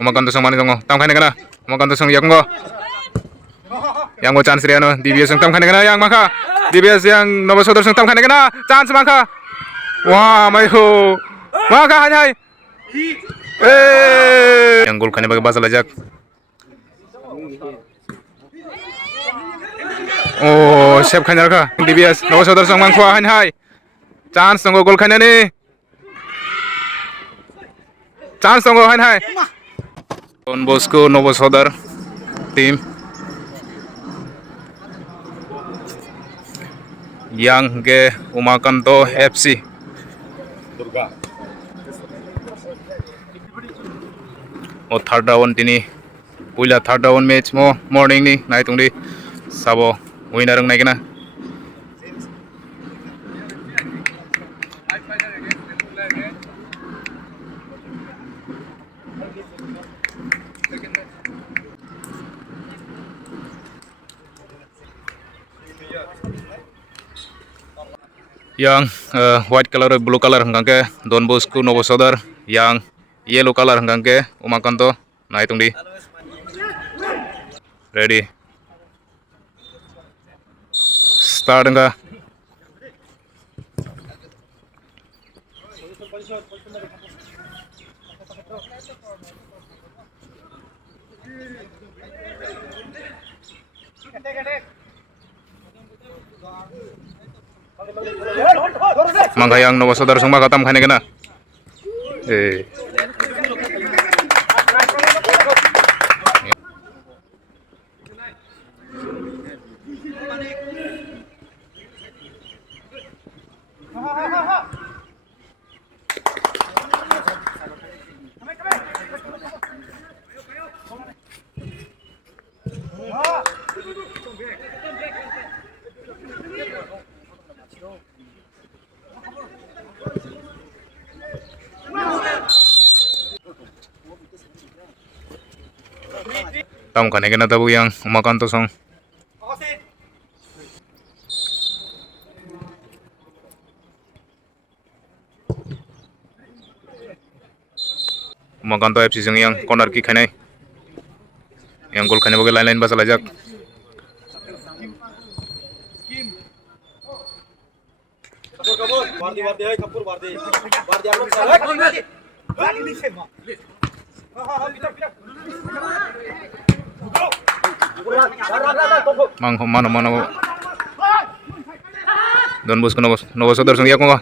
umakanto sang mani tongo tamkhaine kana umakanto sang yakmo yang mo chance riano DBS sang tamkhaine kana yang maka DBS yang Novosodar sang tamkhaine kana chance maka wah mayo maka hai yang gol khane bagai basal ajak oh save khane rakha DBS Novosodar sang mangkwa hai chance tongo gol khane ni chance tongo hai Don Bosco Novosodar team yang ke Umakanto FC oh third round tini puila third round match mo morning ni nai tungdi sabo winner ang nai kana yang white color blue color hangke Don Bosco Novosodar yang yellow color hangke Umakanto nai tungdi ready start nga manggayang Novosodar sung makatam khane kana tam khane kana tabu yang Umakanto song Umakanto FC song yang corner kick khane yang gol khane boge line basal ajak mang mana Don Bosco Novosodar sung yak mo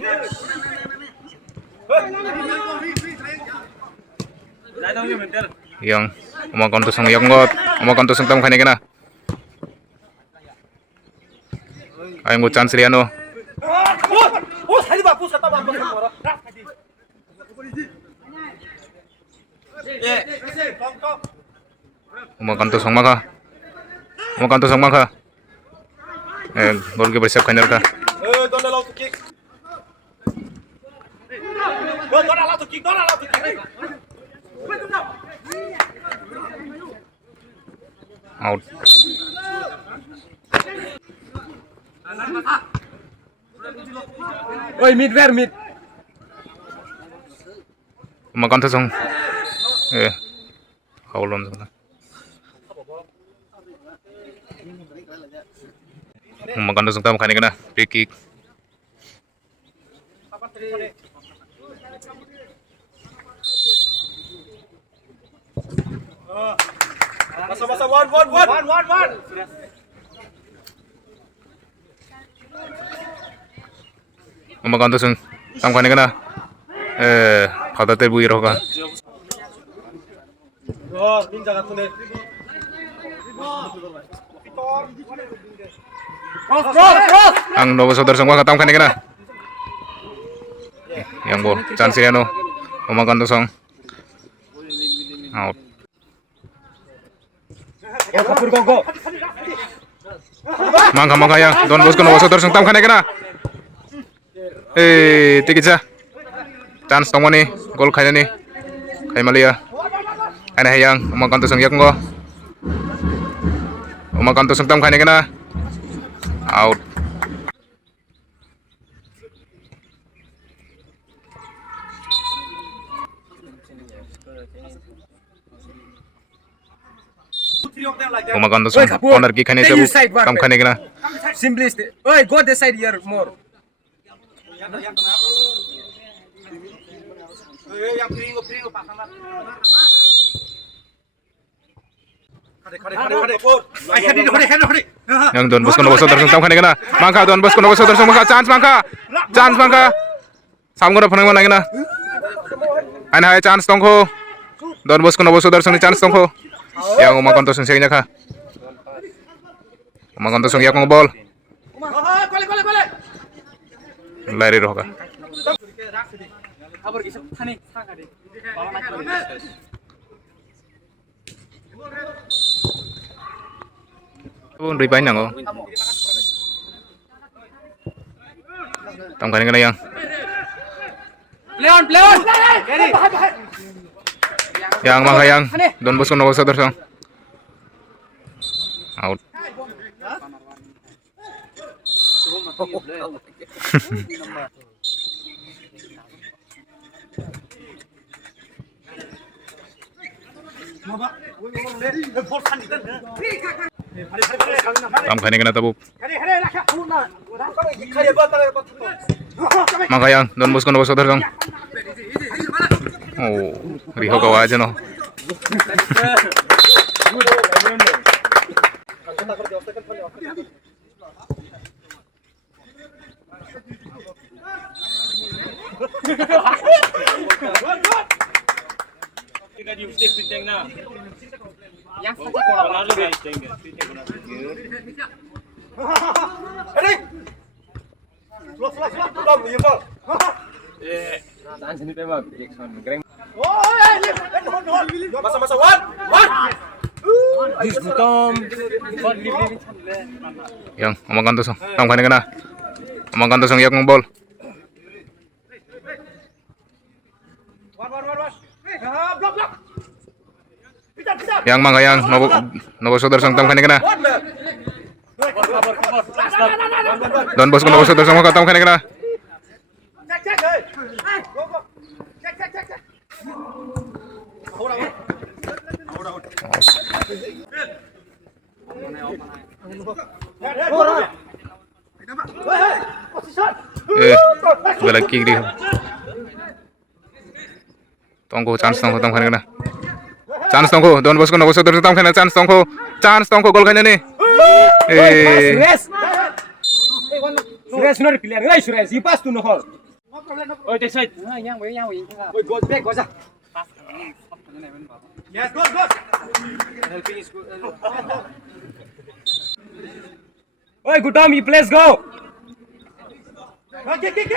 yang Umakanto sung yak ngot Umakanto sung tam khane kana ayang go chance riano Umakanto sung maka goalkeeper save khane rakha out Oi mid ver mid Umakanto sung haulon sana Umakanto sung tam khane kana free kick masa one Umakanto sung tam khane kana phadate bui roka ang Novosodar sung maka tam khane kana yang bo chance riano Umakanto sung out mangga yang Don Bosco Novosodar sung tam khane kana tikitsa chance tongmani gol khainani khaimalia ana hayang Umakanto sung yakmo Umakanto sung tam khane kana out three of them like that. Umakan to song corner kick khane tabu tam khane kana Simply stay. Oi, go this side here more. yang Don Bosco Novoso darsang tam khane kana mangka Don Bosco Novoso darsang mangka chance mangka samgora phanang mana kana aina hai chance tongko Don Bosco Novoso darsang ni chance tongko yang umakan to song segnya kha umakan to song yak ball lari roka pun ribain nango tam khane kana yang Play on. yang mangka yang Don Bosco Novoso darsang out tam khane kana tabu mangka yang Don Bosco Novoso darsang oh riho kawa aja no Masa one. yang umakan to song tam khane kana umakan to song yak ball Block. yang mangka yang Novoso darsang tam khane kana Don Bosco Novoso darsang mangka tam khane kana Check. Go. Check. Hold on. galak kick di tongko chance tongko tam khane kana chance tongko Don Bosco Novoso darsang tam khane chance tongko gol khane ni Suresh not player. Right, Suresh. You pass to no hole. Oi, this side. Oi, go back, go. Yes, go. Helping is good. Oi, good time. You please go. Kick.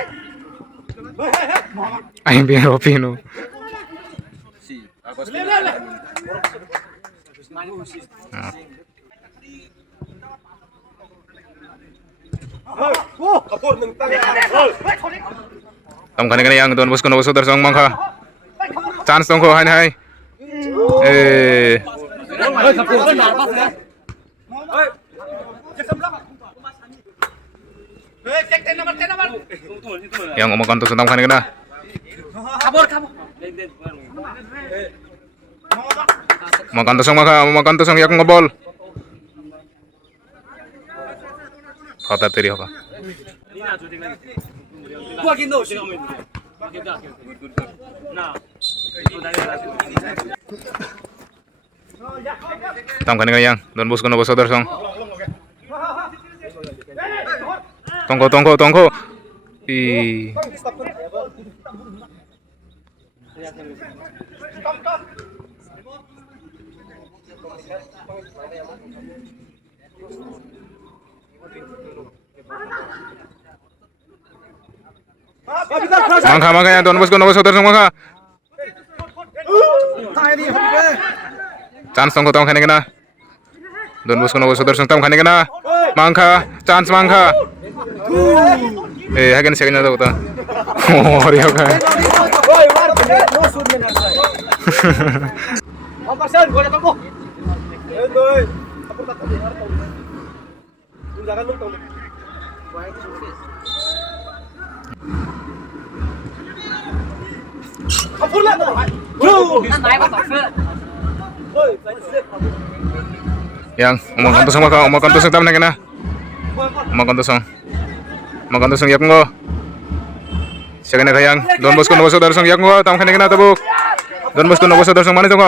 ayam biar opino tam khane kana yang Don Bosco Novoso darsang mangka chance tongko hai yang umakan to tam khane kana umakan to song yak ball khata teri hoka tam khane kana yang Don Bosco Novoso darsang tongko i mangka ya Don Bosco Novoso darsang mangka chance tongko tam khane kana Don Bosco Novoso darsang tam khane kana mangka chance mangka hagen second na ta oh riho ka Yang umakan tusong maka umakan tusong tam na umakan tusong yak ngo. Siya na kayang Don Bosco Novosodar song yak ngo tam kena tabuk. Don Bosco Novosodar song mana tungo.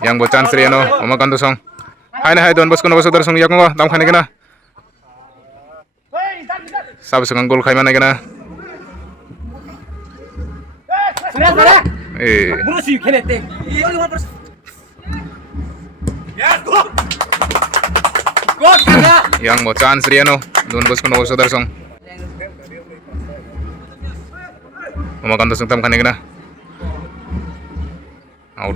Yang bo chance ri ano umakan tusong. Hai na hai Don Bosco Novosodar song yak ngo tam kena. Sab song gol khai mana kena. Burası yükletti. Yang mo chance ri ano Don Bosco Novosodar song. Umakan tusong tam kena. Out.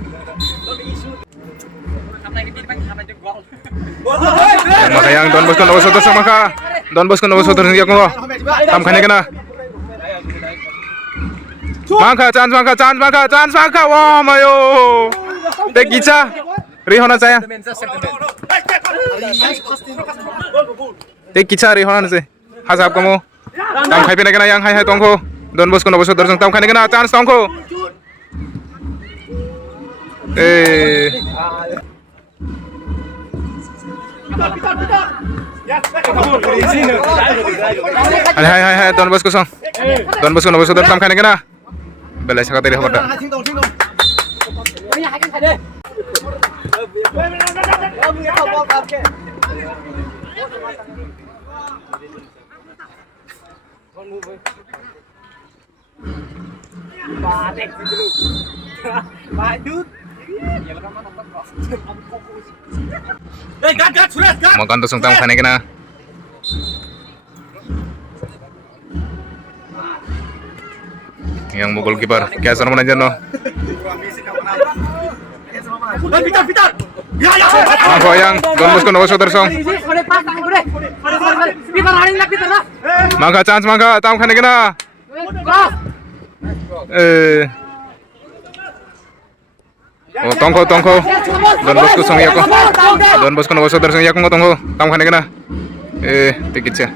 Maka yang Don Bosco Novosodar song maka Don Bosco Novosodar song yak ngo tam kena. Maka chance maka wah mayo. Tek gicha. Rihona saya. Tek gicha rihona se. Hasab kamu. Tam khai pina kena yang hai tongko. Don Bosco Novosodar song tam kena chance tongko. Hai Don Bosco song. Don Bosco Novosodar tam kena. Belai sakat dari hotel. Makan tusong tam kena. Yang mukul kiper, kayak sana manajer no. Ako yang Don Bosco Novosodar song. Maka chance maka tam kena. Oh tongko. Don Bosco song yako. Don Bosco Novosodar song yako tongko tam kena. Tikit siya.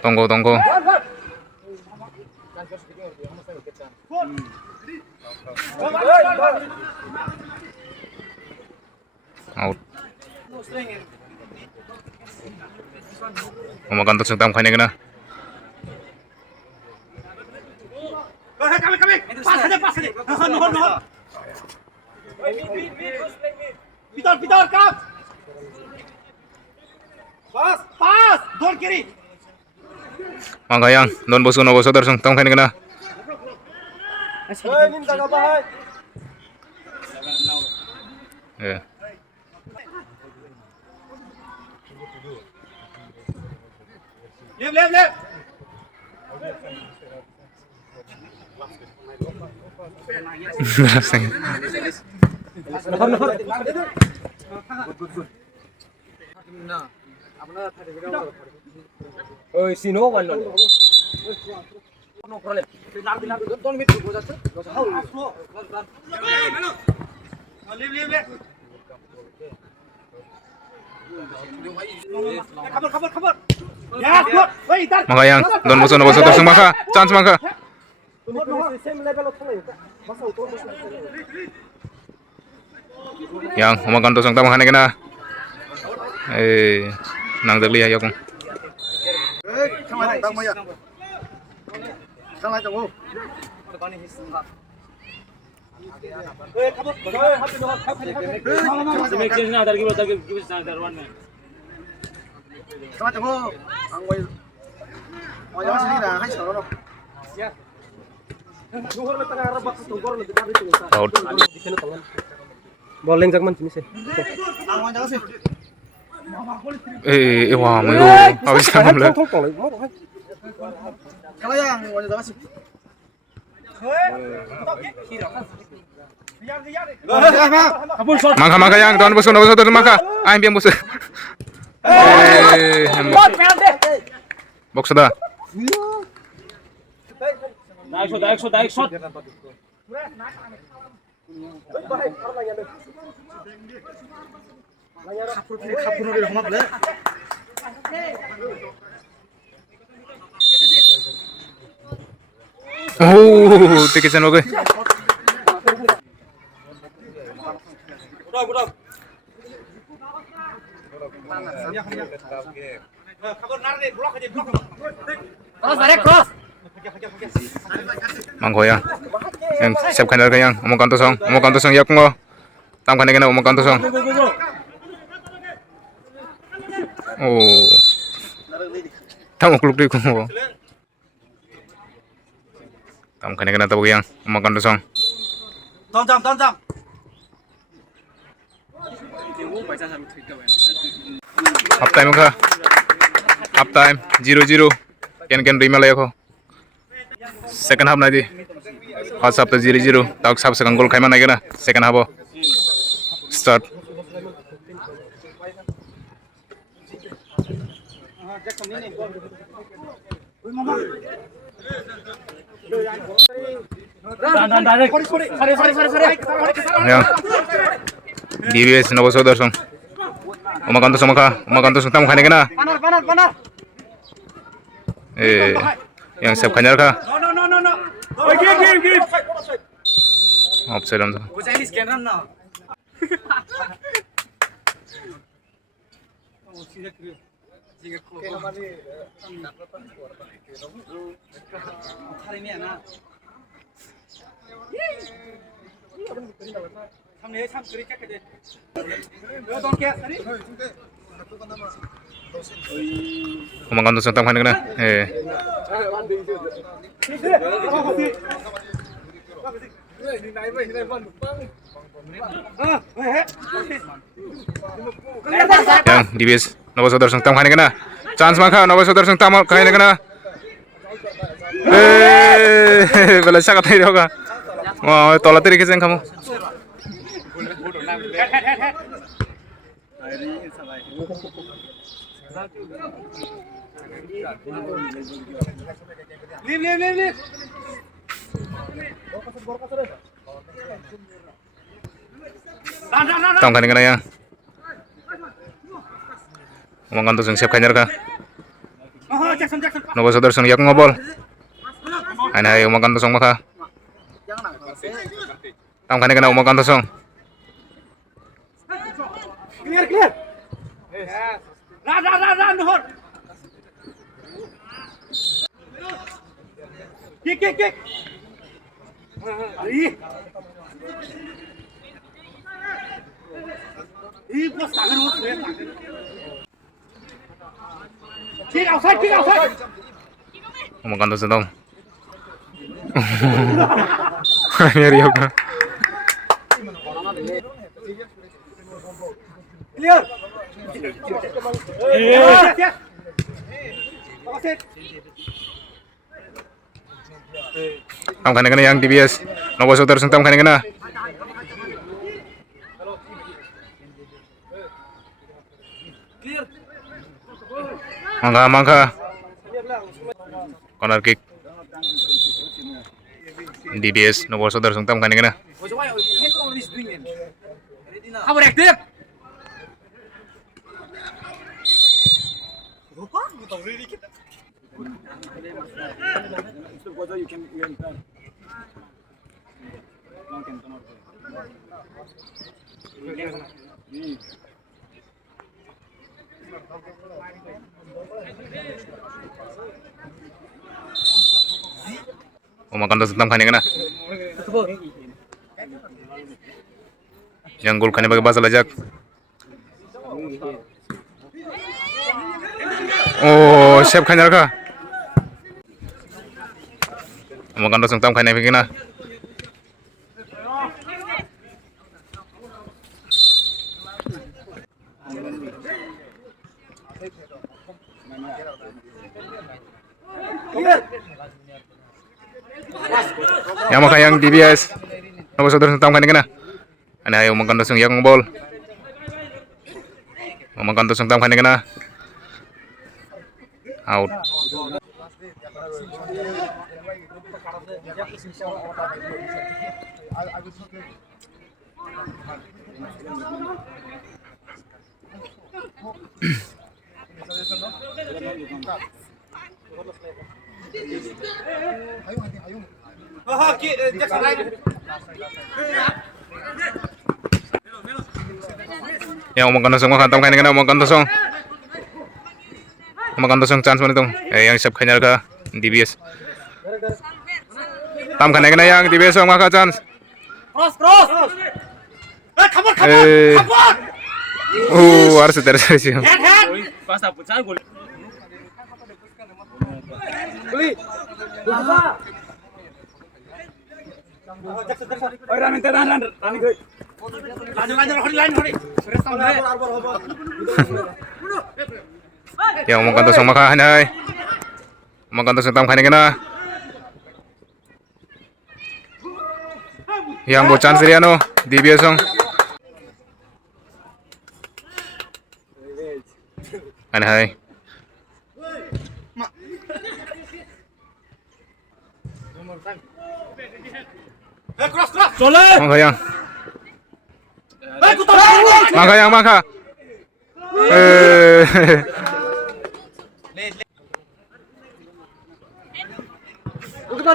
Tongko. Out. Umakan tusong tam kena. Pitar kap. Pas, don kiri. Maka yang Don Bosco Novosodar song tam kena. Lep. Oi, sino one. No problem. Don't meet go যাচ্ছে. Leave. Cover. Yes, good. Wait, that. Maka yang Don Bosco Novosodar song maka chance maka. Yang umakan tusong tam kena. Nang dali ayo kong. Boleh jangan sini sih. Wah, mayo. Habis kamu lah. Kalau yang mau jangan sih. Maka yang Don Bosco Novosodar maka. Biang bos. Box sudah. Daik shot. Oh, tikisan mo ko. Mangkoya. Yang siap kanal kayang, umong kanto song yak mo. Tam kanal kena umong kanto song. Oh. Tam ukluk di ko. Tam kanal kena tabu yang umong kanto song. Tonjam. Half time ka. Half time 0-0. Ken rimel ko. Second half na di. First half 0-0. Tak sab second goal kaiman na gana. Second half start. Yang DBS Novosodar song. Umakanto song tam khane kena. Panar. Yang siap kanyar ka. No. Give. Offside am. Chinese can run now. Umakanto song tam khane kena. Yang DBS Novosodar song tam khane kena. Chance maka Novosodar song tam khane kena. Bela saka thai hoga. Wah, tola teri kesen kamu. Leave. Tam khane kena yang. Umakanto song siap kanyar ka. Jackson. Novosodar song yak ngobol. Ana umakanto song maka. Tam khane kena umakanto song. Clear. Run, Nuhur. Kick. Ari. Bos tangan bos. Kick outside. Umakanto song tam. Nyari hoga. Clear. Tam khane kena yang DBS Novosodar song tam khane kena. Mangga. Corner kick. DBS Novosodar song tam khane kena. Kamu reaktif. Umakanto song tam khane kena. Yang gol khane bagi basal ajak. Oh, siap kanyar ka. Umakanto song tam khane kena. Yang maka yang DBS Novosodar song tam khane kena. Ana ayo umakanto song yak ngobol. Umakanto song tam khane kena. Out. Yang umangkan tosong makan tam kane kana umangkan tosong. Umangkan tosong chance mo nitong. Yang sab kanyal ka DBS. Tam kane kana yang DBS ang maka chance. Cross. Come on. Harus terus sih. Pasta putar gol. Yang umangkan tosong maka hanay. Umangkan tosong tam kane kana. Yang bo chance ri ano DBS ang. Hanay. Cross. Soleh. Maka.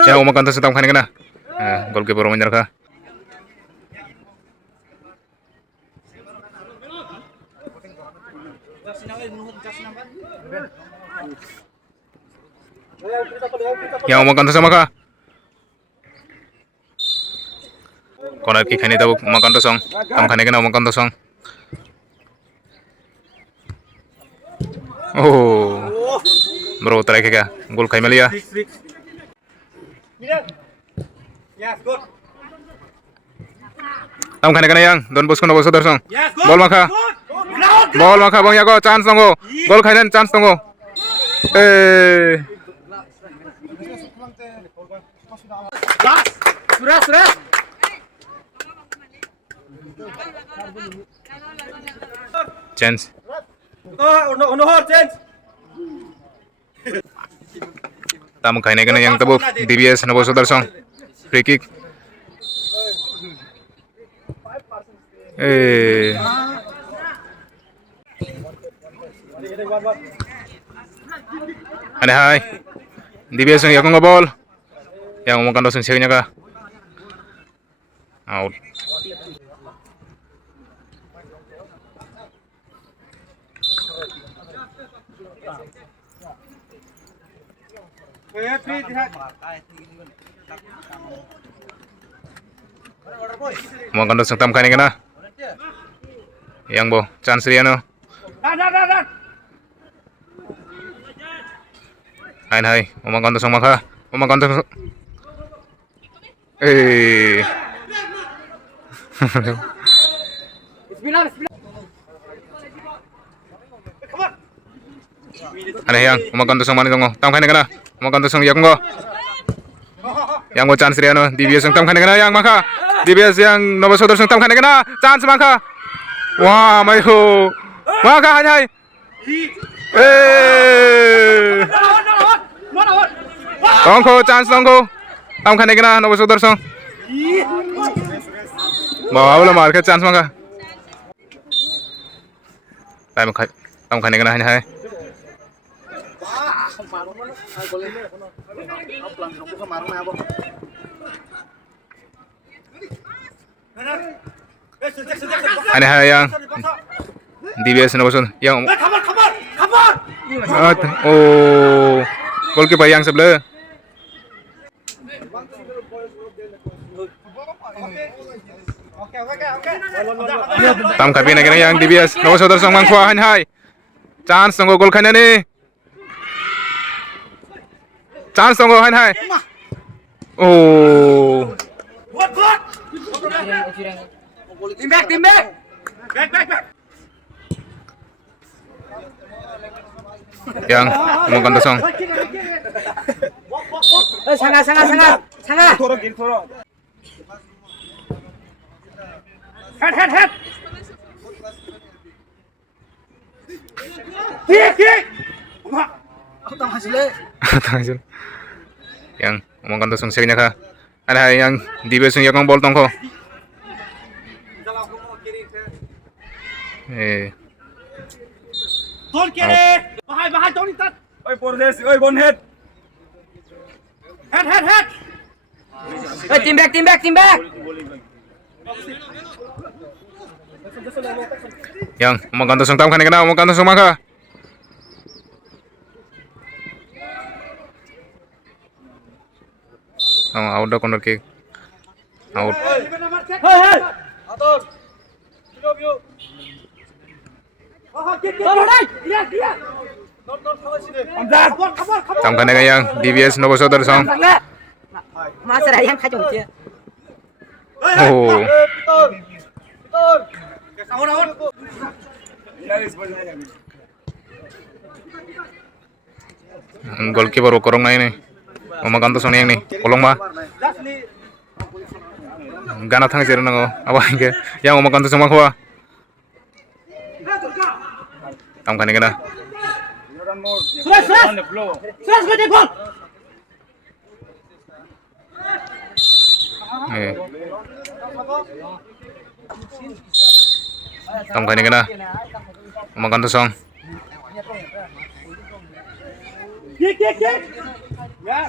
Yang umangkan tosong tam kane kana. Goalkeeper menyerah ka. Yang umangkan tosong maka. Corner kick kane tabo umangkan tosong. Tam kane kana umangkan tosong. Bro try ka. Goal kay Malia. Yes, good. Tam kane kana yang Don Bosco no Bosco dorsong. Yes, good. Ball maka. Ball maka bang yago chance tunggu. Goal kainan chance tunggu. Sudah. Chance. Uno chance. Tam kane kana yang tabo DBS no Bosco dorsong. Free kick. Hai. DBS yang yakong ball. Yang umangkan tosong siya ka. Out. Umangkan tosong tam kane kana. Yang bo chance ri ano. Hai. Umangkan tosong maka. Umangkan tosong. Bismillah. Aneh yang umangkan tosong mani tongo. Tam kane kana. Umangkan tosong yakong go. Yang bo chance ri ano. DBS yang tam kane kana yang maka. DBS yang nomor 1 tam kane kana. Chance maka. Wah, mayo. Maka hanay. Tongko chance tongko. Tam kane kana nomor 1 dorsong. Bawa bola market chance maka. Tam kane kana hanay. Aneh yang DBS nomor 1 yang goalkeeper yang sebelah. Tam kapi na yang DBS nomor 1 sang mangkuahan hai. Chance tunggu gol kanya ni. Chance tunggu hai. Team back. Back. Yang umangkan tosong. Sangat. Thoro. Head. Kick. Yang Umakan tusong singnya ka. Ada yang DBS yung yakang ball tongko. Tol kiri. Bahai tol itat. Oi Pordes, oi bonhead. Head. Oi, team back. Yang umakan tusong tam kan kena umakan tusong maka. Out dah corner kick. Out. Hei. Atur. Video view. Tol dai. Dia. Tol khawasine. Amjad. Come Tam kan yang DBS Novosodar song. Masa yang kacau dia. Oh. Goalkeeper ukurong na ini. Umakan tusong yang nih. Kolong ba? Gana thang sir nango. Apa ingke? Yang umakan tusong makuha. Tam kan kena. Suras go gol. Tam kan kena. Umakan tusong. Kick. Ya.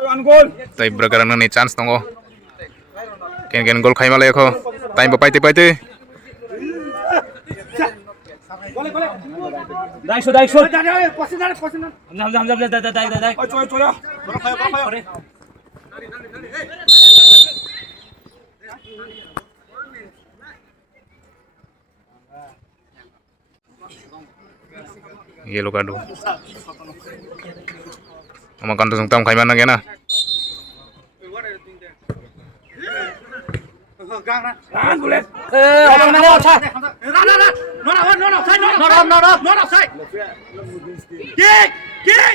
One goal. Tai bergerak nih chance tonggo. Ken gol khai malay ko. Time pa paite. Boleh. Dai so. Position. Hamzah. Dai. Oi, coy. Bola kayo. Yellow card. Umakan tusong tam khai mana kena.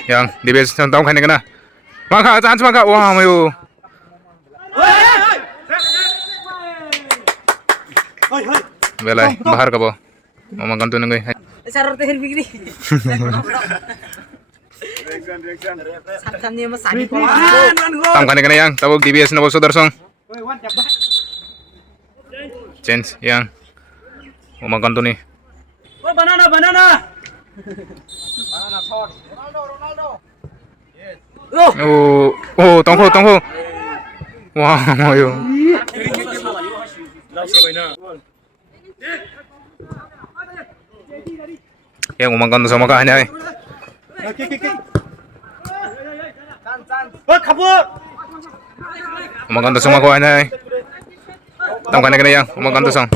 Yang DBS tam khai kena. Maka chance maka. Wah mayu. Belai bahar ka bo. Umakan tu nunggu. Saror teh fikri. Samsam dia masani ko. Tam kan kena yang tabuk DBS Novosodar song. Change yang umakan tu nih. Oh, banana. Oh, tongko. Wah, mayu. Yang umakan tu sama kahnya. Kick. Oh, kabur. Umakan tu sama kahnya. Tam kan kena yang umakan tu song.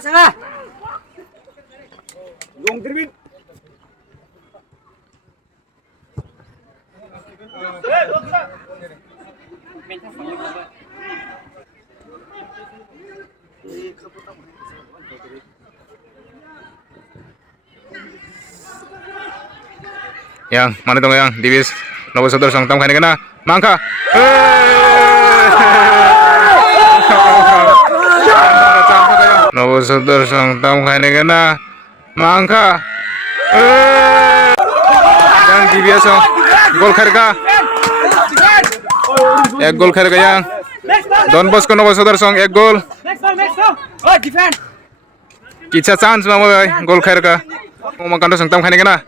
Sana. Long terbit. Yang mana dong yang DBS Novosodar song tam kan kena. Mangka. Novosodar song tam kan kena. Mangka. Yang DBS song gol kharga. Ek gol kharga yang Don Bosco Novosodar song ek gol. Next one. Oh, defend. Kicha chance mamo gol kharga. Umakan song tam kan kena.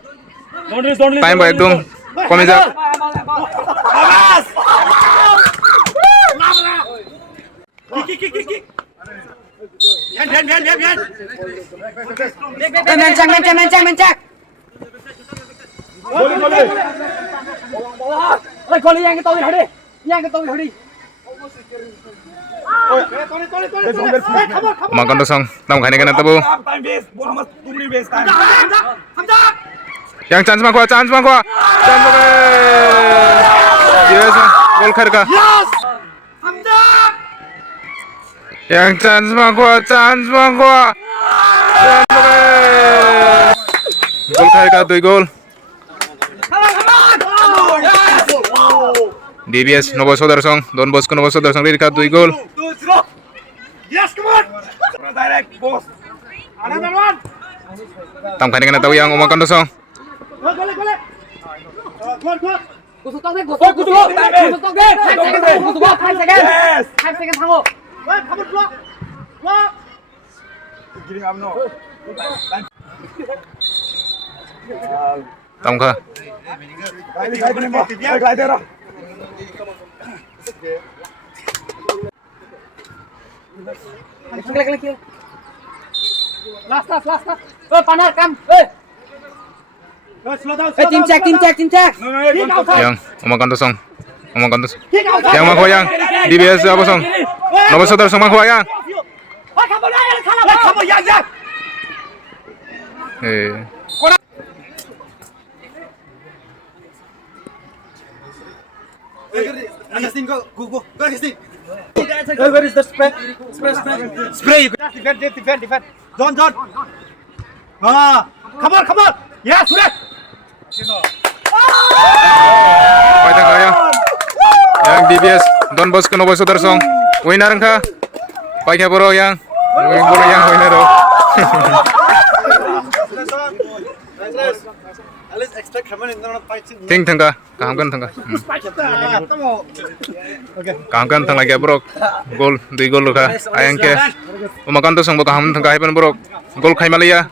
Time ba ekdom kome ja. Kick. Yan. Mencak. Boleh. Oi, gol yang kita hadi. Umakan song tam kan kena tabu. Time base. Bola mas 2 minit base time. Hamzah. Yang chance makwa. Yes, gol kharga. Yes. Hamzah. Yang chance makwa. Gol kharga 2 gol. DBS Novosodar song Don Bosco Novosodar song rirka 2 gol. 2-0. Yes, come on. Direct boss. Another one. Tam kan kena tahu yang umakan song. Kusuk tong deh, kusuk tong deh. 5 second, kusuk 5 second. 5 second thang hộ. Tông kha. Lagi. Last. Panar kam. Team check. Yang umakan tosong. Yang mangkwa yang DBS apa song? Nomor saudara song mangkwa yang. Where is the spray? Spray. Defend. John. Come on. Yes, Suresh. Fight ang kaya. Yang DBS Don Bosco Novo Sudarsong. Winner ang ka. Fight nga bro yang. Winner do. Ting tangka. Kahamkan tangka. Kahamkan tang lagi bro. Gol 2 gol ka. Ayang ke. Umakan to sang bo kaham tangka haipan bro. Gol khai malia.